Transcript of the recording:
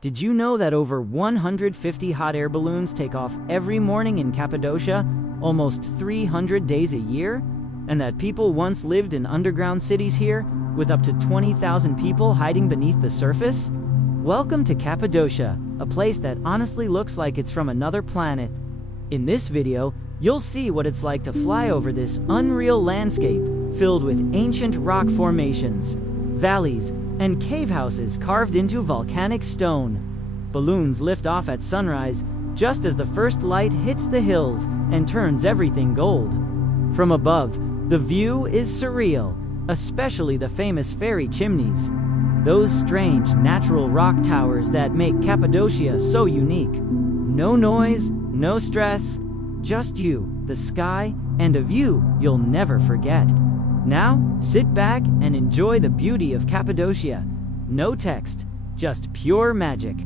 Did you know that over 150 hot air balloons take off every morning in Cappadocia, almost 300 days a year? And that people once lived in underground cities here, with up to 20,000 people hiding beneath the surface? Welcome to Cappadocia, a place that honestly looks like it's from another planet. In this video, you'll see what it's like to fly over this unreal landscape filled with ancient rock formations, valleys, and cave houses carved into volcanic stone. Balloons lift off at sunrise, just as the first light hits the hills and turns everything gold. From above, the view is surreal, especially the famous fairy chimneys, those strange natural rock towers that make Cappadocia so unique. No noise, no stress, just you, the sky, and a view you'll never forget. Now, sit back and enjoy the beauty of Cappadocia. No text, just pure magic.